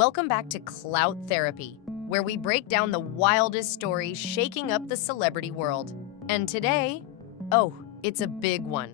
Welcome back to Clout Therapy, where we break down the wildest stories shaking up the celebrity world. And today, it's a big one.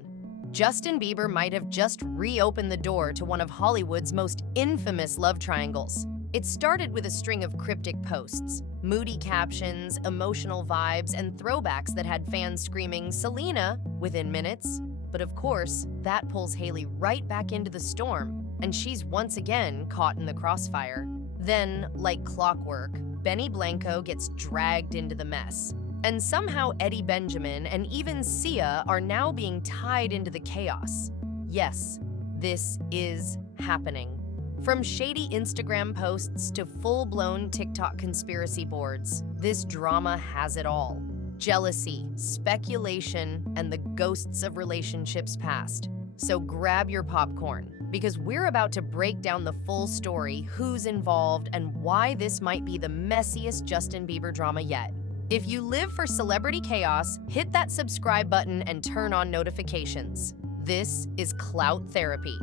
Justin Bieber might have just reopened the door to one of Hollywood's most infamous love triangles. It started with a string of cryptic posts, moody captions, emotional vibes, and throwbacks that had fans screaming, "Selena," within minutes. But of course, that pulls Hailey right back into the storm, and she's once again caught in the crossfire. Then, like clockwork, Benny Blanco gets dragged into the mess. And somehow Eddie Benjamin and even Sia are now being tied into the chaos. Yes, this is happening. From shady Instagram posts to full-blown TikTok conspiracy boards, this drama has it all. Jealousy, speculation, and the ghosts of relationships past. So grab your popcorn, because we're about to break down the full story, who's involved, and why this might be the messiest Justin Bieber drama yet. If you live for celebrity chaos, hit that subscribe button and turn on notifications. This is Clout Therapy.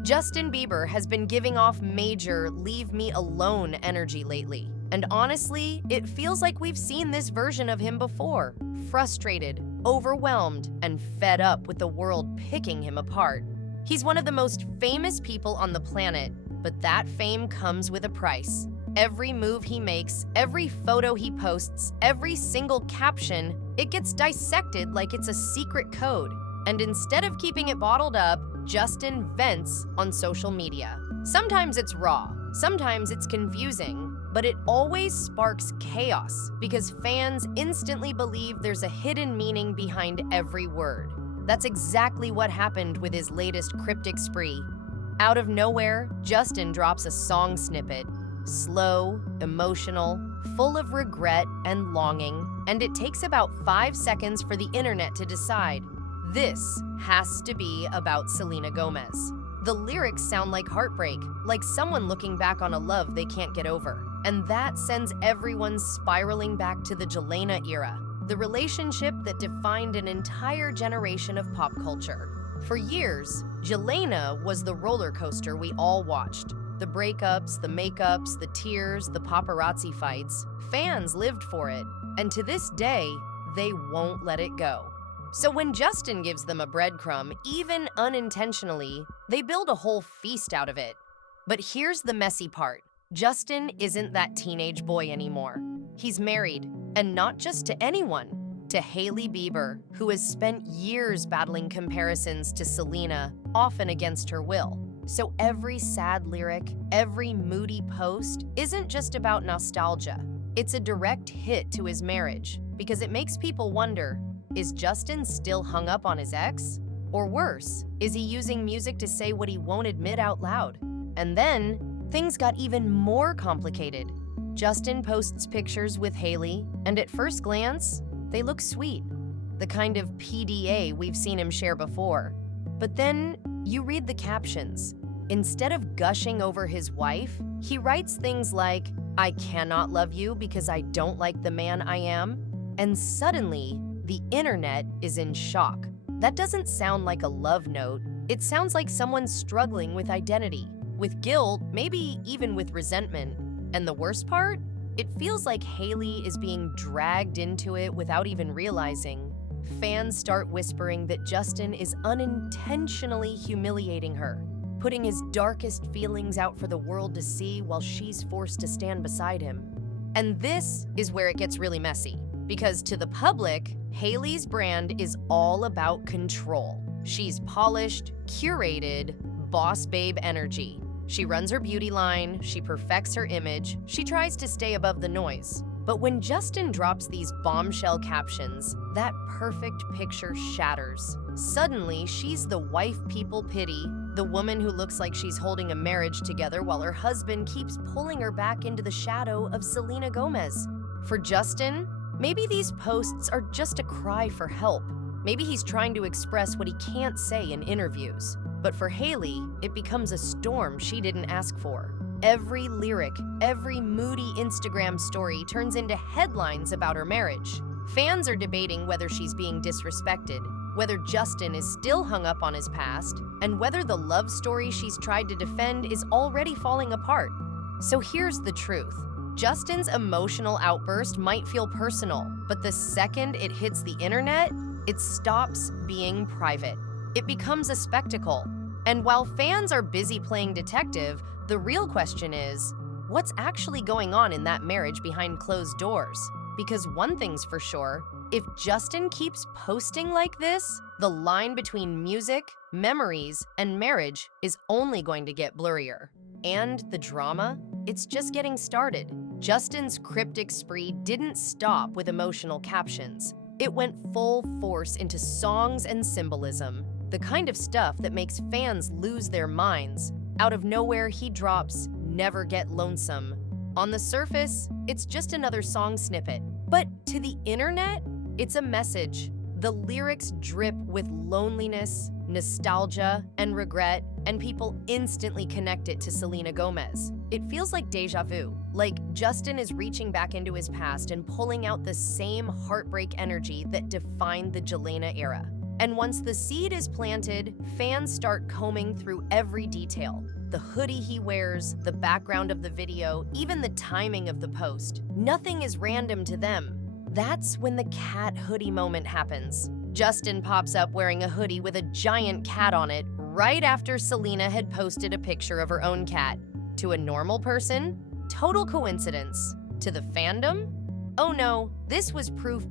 Justin Bieber has been giving off major leave me alone energy lately. And honestly, it feels like we've seen this version of him before. Frustrated, overwhelmed, and fed up with the world picking him apart. He's one of the most famous people on the planet, but that fame comes with a price. Every move he makes, every photo he posts, every single caption, it gets dissected like it's a secret code. And instead of keeping it bottled up, Justin vents on social media. Sometimes it's raw, sometimes it's confusing, but it always sparks chaos because fans instantly believe there's a hidden meaning behind every word. That's exactly what happened with his latest cryptic spree. Out of nowhere, Justin drops a song snippet. Slow, emotional, full of regret and longing, and it takes about 5 seconds for the internet to decide. This has to be about Selena Gomez. The lyrics sound like heartbreak, like someone looking back on a love they can't get over. And that sends everyone spiraling back to the Jelena era, the relationship that defined an entire generation of pop culture. For years, Jelena was the roller coaster we all watched. The breakups, the makeups, the tears, the paparazzi fights. Fans lived for it, and to this day, they won't let it go. So when Justin gives them a breadcrumb, even unintentionally, they build a whole feast out of it. But here's the messy part. Justin isn't that teenage boy anymore. He's married, and not just to anyone, to Hailey Bieber, who has spent years battling comparisons to Selena, often against her will. So every sad lyric, every moody post isn't just about nostalgia. It's a direct hit to his marriage, because it makes people wonder, is Justin still hung up on his ex? Or worse, is he using music to say what he won't admit out loud? And then, things got even more complicated. Justin posts pictures with Hailey, and at first glance, they look sweet. The kind of PDA we've seen him share before. But then, you read the captions. Instead of gushing over his wife, he writes things like, "I cannot love you because I don't like the man I am." And suddenly, the internet is in shock. That doesn't sound like a love note. It sounds like someone struggling with identity, with guilt, maybe even with resentment. And the worst part? It feels like Hailey is being dragged into it without even realizing. Fans start whispering that Justin is unintentionally humiliating her, putting his darkest feelings out for the world to see while she's forced to stand beside him. And this is where it gets really messy, because to the public, Hailey's brand is all about control. She's polished, curated, boss babe energy. She runs her beauty line, she perfects her image, she tries to stay above the noise. But when Justin drops these bombshell captions, that perfect picture shatters. Suddenly, she's the wife people pity, the woman who looks like she's holding a marriage together while her husband keeps pulling her back into the shadow of Selena Gomez. For Justin, maybe these posts are just a cry for help. Maybe he's trying to express what he can't say in interviews. But for Hailey, it becomes a storm she didn't ask for. Every lyric, every moody Instagram story turns into headlines about her marriage. Fans are debating whether she's being disrespected, whether Justin is still hung up on his past, and whether the love story she's tried to defend is already falling apart. So here's the truth. Justin's emotional outburst might feel personal, but the second it hits the internet, it stops being private. It becomes a spectacle. And while fans are busy playing detective, the real question is, what's actually going on in that marriage behind closed doors? Because one thing's for sure, if Justin keeps posting like this, the line between music, memories, and marriage is only going to get blurrier. And the drama? It's just getting started. Justin's cryptic spree didn't stop with emotional captions. It went full force into songs and symbolism, the kind of stuff that makes fans lose their minds. Out of nowhere, he drops "Never Get Lonesome." On the surface, it's just another song snippet. But to the internet, it's a message. The lyrics drip with loneliness, nostalgia, and regret, and people instantly connect it to Selena Gomez. It feels like deja vu, like Justin is reaching back into his past and pulling out the same heartbreak energy that defined the Jelena era. And once the seed is planted, fans start combing through every detail. The hoodie he wears, the background of the video, even the timing of the post. Nothing is random to them. That's when the cat hoodie moment happens. Justin pops up wearing a hoodie with a giant cat on it right after Selena had posted a picture of her own cat. To a normal person, total coincidence. To the fandom? Oh no, this was proof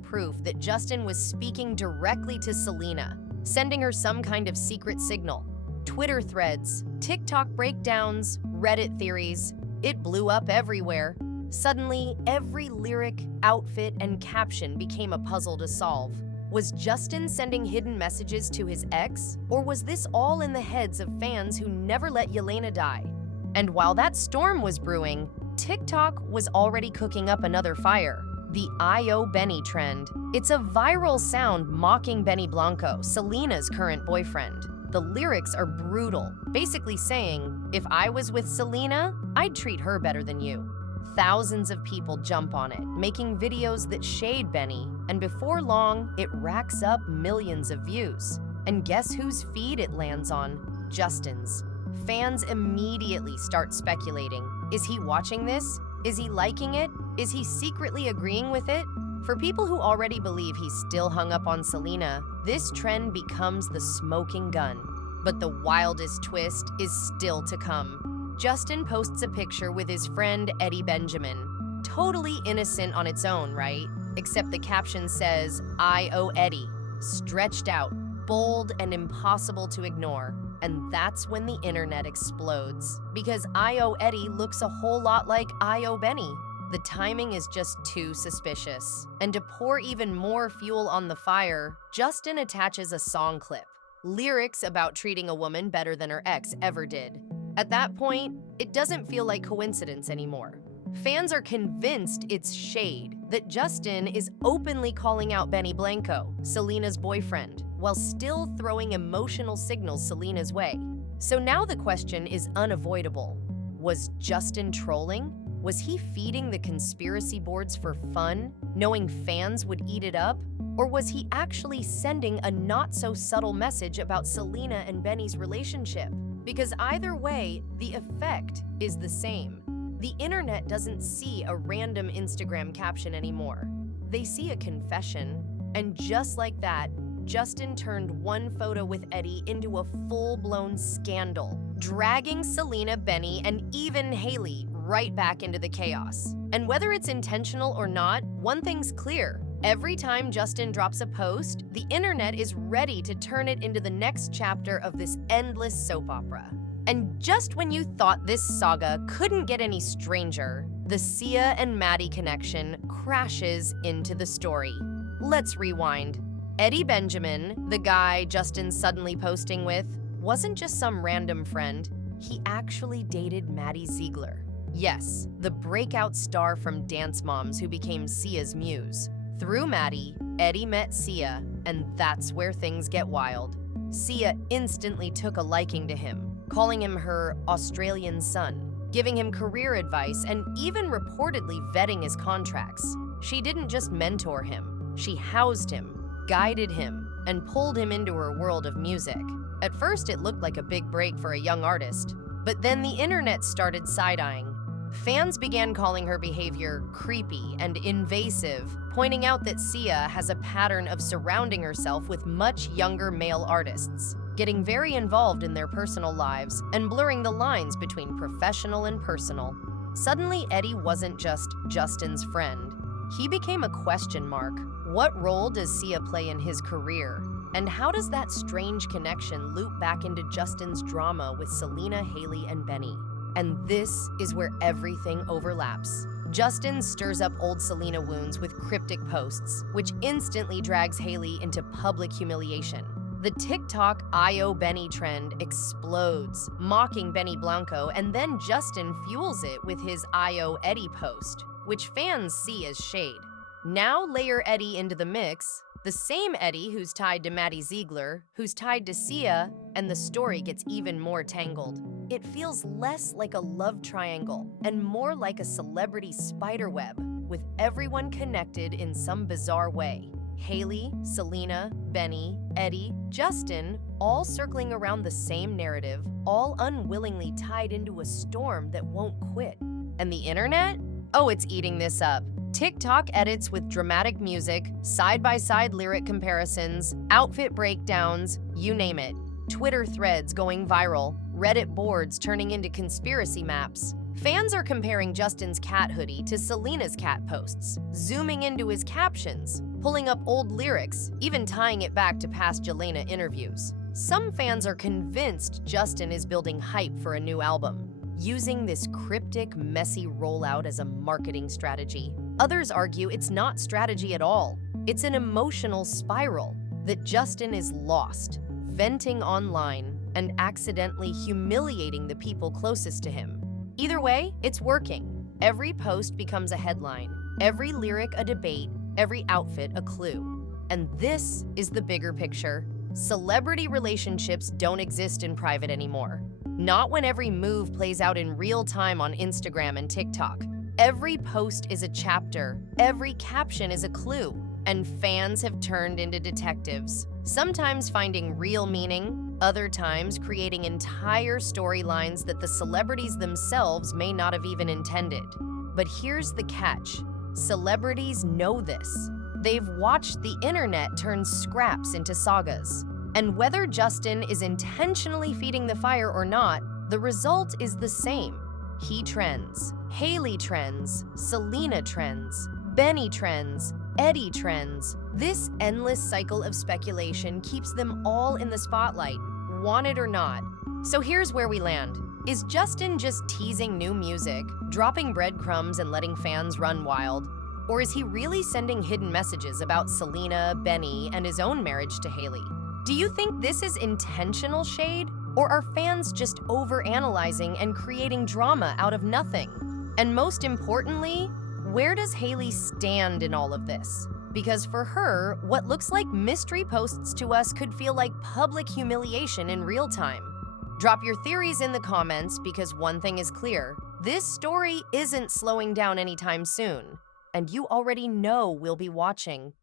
that Justin was speaking directly to Selena, sending her some kind of secret signal. Twitter threads, TikTok breakdowns, Reddit theories, it blew up everywhere. Suddenly, every lyric, outfit, and caption became a puzzle to solve. Was Justin sending hidden messages to his ex? Or was this all in the heads of fans who never let Jelena die? And while that storm was brewing, TikTok was already cooking up another fire. The I.O. Benny trend. It's a viral sound mocking Benny Blanco, Selena's current boyfriend. The lyrics are brutal, basically saying, if I was with Selena, I'd treat her better than you. Thousands of people jump on it, making videos that shade Benny, and before long, it racks up millions of views. And guess whose feed it lands on? Justin's. Fans immediately start speculating. Is he watching this? Is he liking it? Is he secretly agreeing with it? For people who already believe he's still hung up on Selena, this trend becomes the smoking gun. But the wildest twist is still to come. Justin posts a picture with his friend Eddie Benjamin. Totally innocent on its own, right? Except the caption says, I owe Eddie. Stretched out, bold, and impossible to ignore. And that's when the internet explodes. Because I owe Eddie looks a whole lot like I owe Benny. The timing is just too suspicious. And to pour even more fuel on the fire, Justin attaches a song clip. Lyrics about treating a woman better than her ex ever did. At that point, it doesn't feel like coincidence anymore. Fans are convinced it's shade, that Justin is openly calling out Benny Blanco, Selena's boyfriend, while still throwing emotional signals Selena's way. So now the question is unavoidable. Was Justin trolling? Was he feeding the conspiracy boards for fun, knowing fans would eat it up? Or was he actually sending a not-so-subtle message about Selena and Benny's relationship? Because either way, the effect is the same. The internet doesn't see a random Instagram caption anymore. They see a confession. And just like that, Justin turned one photo with Eddie into a full-blown scandal, dragging Selena, Benny, and even Hailey right back into the chaos. And whether it's intentional or not, one thing's clear. Every time Justin drops a post, the internet is ready to turn it into the next chapter of this endless soap opera. And just when you thought this saga couldn't get any stranger, the Sia and Maddie connection crashes into the story. Let's rewind. Eddie Benjamin, the guy Justin's suddenly posting with, wasn't just some random friend. He actually dated Maddie Ziegler. Yes, the breakout star from Dance Moms who became Sia's muse. Through Maddie, Eddie met Sia, and that's where things get wild. Sia instantly took a liking to him, calling him her Australian son, giving him career advice, and even reportedly vetting his contracts. She didn't just mentor him, she housed him, guided him, and pulled him into her world of music. At first, it looked like a big break for a young artist, but then the internet started side-eyeing. Fans began calling her behavior creepy and invasive, pointing out that Sia has a pattern of surrounding herself with much younger male artists, getting very involved in their personal lives and blurring the lines between professional and personal. Suddenly, Eddie wasn't just Justin's friend. He became a question mark. What role does Sia play in his career? And how does that strange connection loop back into Justin's drama with Selena, Hailey, and Benny? And this is where everything overlaps. Justin stirs up old Selena wounds with cryptic posts, which instantly drags Hailey into public humiliation. The TikTok "IO Benny" trend explodes, mocking Benny Blanco, and then Justin fuels it with his "IO Eddie" post, which fans see as shade. Now layer Eddie into the mix, the same Eddie who's tied to Maddie Ziegler, who's tied to Sia, and the story gets even more tangled. It feels less like a love triangle and more like a celebrity spiderweb, with everyone connected in some bizarre way. Hailey, Selena, Benny, Eddie, Justin, all circling around the same narrative, all unwillingly tied into a storm that won't quit. And the internet? Oh, it's eating this up. TikTok edits with dramatic music, side-by-side lyric comparisons, outfit breakdowns, you name it. Twitter threads going viral, Reddit boards turning into conspiracy maps. Fans are comparing Justin's cat hoodie to Selena's cat posts, zooming into his captions, pulling up old lyrics, even tying it back to past Jelena interviews. Some fans are convinced Justin is building hype for a new album, using this cryptic, messy rollout as a marketing strategy. Others argue it's not strategy at all. It's an emotional spiral, that Justin is lost, venting online, and accidentally humiliating the people closest to him. Either way, it's working. Every post becomes a headline, every lyric a debate, every outfit a clue. And this is the bigger picture. Celebrity relationships don't exist in private anymore. Not when every move plays out in real time on Instagram and TikTok. Every post is a chapter, every caption is a clue, and fans have turned into detectives, sometimes finding real meaning, other times creating entire storylines that the celebrities themselves may not have even intended. But here's the catch. Celebrities know this. They've watched the internet turn scraps into sagas. And whether Justin is intentionally feeding the fire or not, the result is the same. He trends, Hailey trends, Selena trends, Benny trends, Eddie trends. This endless cycle of speculation keeps them all in the spotlight, want it or not. So here's where we land. Is Justin just teasing new music, dropping breadcrumbs and letting fans run wild? Or is he really sending hidden messages about Selena, Benny, and his own marriage to Hailey? Do you think this is intentional shade? Or are fans just overanalyzing and creating drama out of nothing? And most importantly, where does Hailey stand in all of this? Because for her, what looks like mystery posts to us could feel like public humiliation in real time. Drop your theories in the comments, because one thing is clear, this story isn't slowing down anytime soon. And you already know we'll be watching.